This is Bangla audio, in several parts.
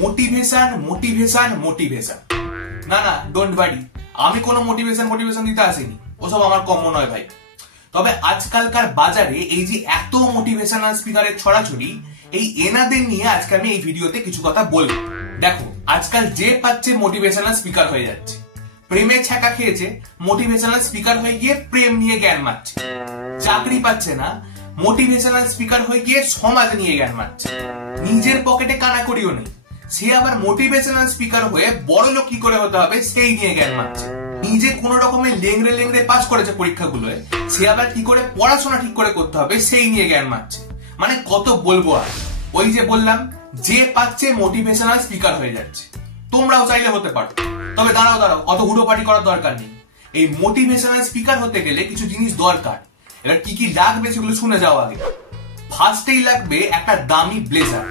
Motivation motivation motivation. না না, ডোন্ট ওয়ারি, আমি কোনো মোটিভেশন দিতে আসিনি, ওসব আমার কম্য নয় ভাই। তবে আজকালকার বাজারে এই যে এত মোটিভেশনাল স্পিকারের ছড়াছড়ি, এই এনাদের নিয়ে আজকে আমি এই ভিডিওতে কিছু কথা বলবো। দেখো, আজকাল যে পাচ্ছে মোটিভেশনাল স্পিকার হয়ে যাচ্ছে, প্রেমে ছ্যাঁকা খেয়েছে, মোটিভেশনাল স্পিকার হয়ে গিয়ে প্রেম নিয়ে জ্ঞান মারছে। চাকরি পাচ্ছে না, মোটিভেশনাল স্পিকার হয়ে গিয়ে সমাজ নিয়ে জ্ঞান মারছে। নিজের পকেটে কানাকড়িও নেই, সে আবার মোটিভেশনাল স্পিকার হয়ে বড় লোক কি করে হতে হবে সেই নিয়ে জ্ঞান মারছে। নিজে কোন রকমের লেংড়ে পাস করেছে পরীক্ষাগুলোয়, সে আবার কি করে পড়াশোনা ঠিক করে করতে হবে সেই নিয়ে জ্ঞান মারছে। মানে কত বলবো আর, ওই যে বললাম, যে পাচ্ছে মোটিভেশনাল স্পিকার হয়ে যাচ্ছে। তোমরাও চাইলে হতে পারো, তবে দাঁড়াও অত হুড়োপাটি করার দরকার নেই। এই মোটিভেশনাল স্পিকার হতে গেলে কিছু জিনিস দরকার। এবার কি কি লাগবে সেগুলো শুনে যাও আগে। ফার্স্টেই লাগবে একটা দামি ব্লেজার।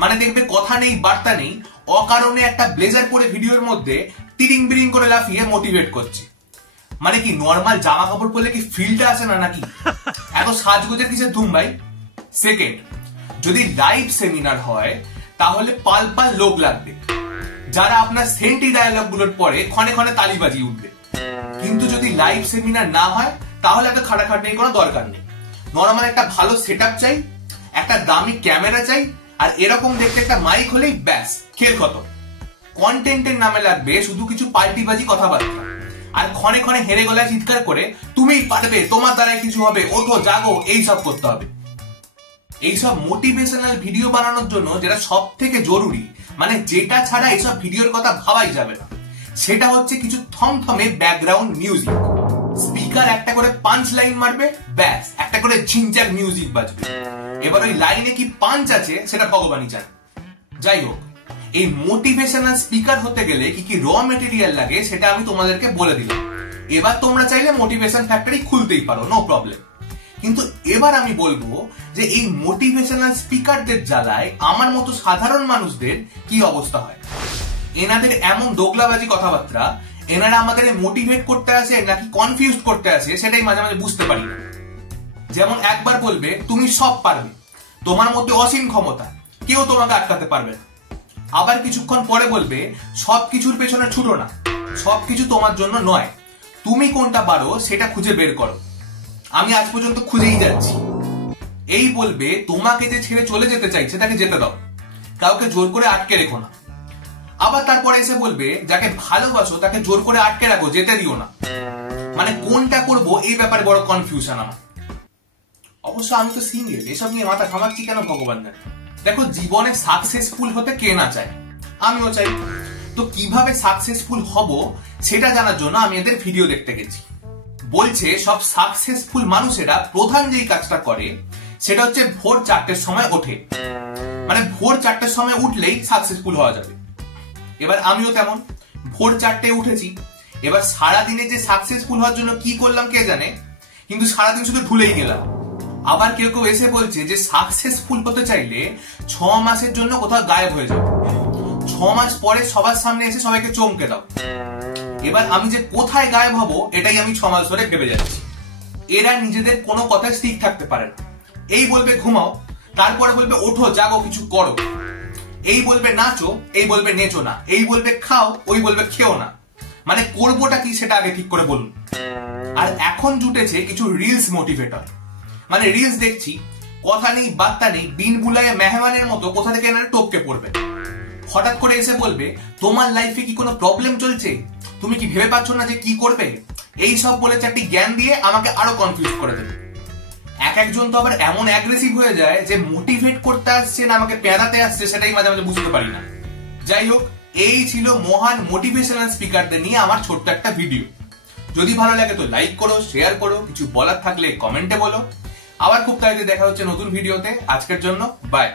মানে দেখবে কথা নেই বার্তা নেই, অকারণে একটা ব্লেজার পরে ভিডিওর মধ্যে তিরিং বিরিং করে লাফিয়ে মোটিভেট করছে। মানে কি নর্মাল জামা কাপড় পরলে কি ফিলটা আসে না নাকি? এত সাজগোজের কিসের ধুম ভাই? সেকেন্ড, যদি লাইভ সেমিনার হয় তাহলে পাল পাল লোক লাগবে, যারা আপনার সেন্টি ডায়ালগ গুলোর পরে ক্ষণে ক্ষণে তালি বাজিয়ে উঠবে। কিন্তু যদি লাইভ সেমিনার না হয় তাহলে এত খাটাখাটনি কোনো দরকার নেই। নর্মাল একটা ভালো সেটআপ চাই, একটা দামি ক্যামেরা চাই, আর এরকম দেখতে একটা মাইক হলেই ব্যাস, খেল খতম। কন্টেন্টের নামে লাগবে শুধু কিছু পাল্টিবাজি কথাবার্তা, আর ক্ষণে ক্ষণে হেরে গলায় চিৎকার করে তুমিই পারবে, তোমার দ্বারা কিছু হবে, ওঠো জাগো, এইসব করতে হবে। এইসব মোটিভেশনাল ভিডিও বানানোর জন্য যেটা সব থেকে জরুরি, মানে যেটা ছাড়া এইসব ভিডিওর কথা ভাবাই যাবে না, সেটা হচ্ছে কিছু থমথমে ব্যাকগ্রাউন্ড মিউজিক। স্পিকার একটা করে পাঞ্চ লাইন মারবে, ব্যাস একটা করে ঝিনচাক মিউজিক বাজবে। এবার ওই লাইনে কি পাঞ্চ আছে সেটা ভগবানই জানে। যাই হোক, এই মোটিভেশনাল স্পিকার হতে গেলে কি কি র মেটেরিয়াল লাগে সেটা আমি তোমাদেরকে বলে দিলাম। এবার তোমরা চাইলে মোটিভেশন ফ্যাক্টরি খুলতেই পারো, নো প্রবলেম। কিন্তু এবার আমি বলবো যে এই মোটিভেশনাল স্পিকারদের জ্বালায় আমার মতো সাধারণ মানুষদের কি অবস্থা হয়। এনাদের এমন দোগলাবাজি কথাবার্তা, এনারা আমাদের মোটিভেট করতে আসে নাকি কনফিউজ করতে আসে সেটাই মাঝে মাঝে বুঝতে পারি না। যেমন একবার বলবে তুমি সব পারবে, তোমার মধ্যে অসীম ক্ষমতা, কেউ তোমাকে আটকাতে পারবে না। আবার কিছুক্ষণ পরে বলবে সবকিছুর পেছনে ছুটো না, সবকিছু তোমার জন্য নয়, তুমি কোনটা পারো সেটা খুঁজে বের করো, আমি আজ পর্যন্ত খুঁজেই যাচ্ছি। এই বলবে তোমাকে যে ছেড়ে চলে যেতে চাইছে তাকে যেতে দাও, কাউকে জোর করে আটকে রেখো না। আবার তারপরে এসে বলবে যাকে ভালোবাসো তাকে জোর করে আটকে রাখো, যেতে দিও না। মানে কোনটা করবো এই ব্যাপারে বড় কনফিউশন আমার। অবশ্য আমি তো সিঙ্গেল, এসব নিয়ে মাথা ঘামাচ্ছি কেন ভগবান জানে। দেখো, জীবনে সাকসেসফুল হতে কে না চায়, আমিও চাই। তো কিভাবে সাকসেসফুল হব সেটা জানার জন্য আমি এদের ভিডিও দেখতে গেছি। বলছে সব সাকসেসফুল মানুষেরা প্রধান যেই কাজটা করে সেটা হচ্ছে ভোর 4টের সময় ওঠে। মানে ভোর 4টের সময় উঠলেই সাকসেসফুল হওয়া যাবে। এবার আমিও তেমন ভোর 4টায় উঠেছি। এবার সারাদিনে যে সাকসেসফুল হওয়ার জন্য কি করলাম কে জানে, কিন্তু সারাদিন শুধু ভুলেই গেলাম। আবার কেউ কেউ এসে বলছে যে সাকসেসফুল হতে চাইলে 6 মাসের জন্য কোথাও গায়েব হয়ে যাও, 6 মাস পরে সবার সামনে এসে সবাইকে চমকে দাও। এবার আমি যে কোথায় গায়েব হব এটাই আমি 6 মাস ধরে ভেবে যাচ্ছি। এরা নিজেদের কোনো কথায় স্থির থাকতে পারে না। এই বলবে ঘুমাও, তারপরে বলবে ওঠো জাগো কিছু করো। এই বলবে নাচো, এই বলবে নেচো না। এই বলবে খাও, ওই বলবে খেও না। মানে করবোটা কি সেটা আগে ঠিক করে বলুন। আর এখন জুটেছে কিছু রিলস মোটিভেটর। মানে রিলস দেখছি, কথা নেই বার্তা নেই, বিন বুলাইয়া মেহমানের মতো কোথা থেকে এনারা টপকে পড়বে। হঠাৎ করে এসে বলবে তোমার লাইফে কি কোনো প্রবলেম চলছে, তুমি কি ভেবে পাচ্ছ না যে কি করবে, এই সব বলে চারটি জ্ঞান দিয়ে আমাকে আরো কনফিউজ করে দেবে। এক একজন তো আবার এমন অ্যাগ্রেসিভ হয়ে যায় যে মোটিভেট করতে আসছে না আমাকে পেঁদাতে আসছে সেটাই মাঝে মাঝে বুঝতে পারি না। যাই হোক, এই ছিল মহান মোটিভেশনাল স্পিকারদের নিয়ে আমার ছোট্ট একটা ভিডিও। যদি ভালো লাগে তো লাইক করো, শেয়ার করো, কিছু বলার থাকলে কমেন্টে বলো। আবার খুব তাড়াতাড়ি দেখা হচ্ছে নতুন ভিডিওতে। আজকের জন্য বাই।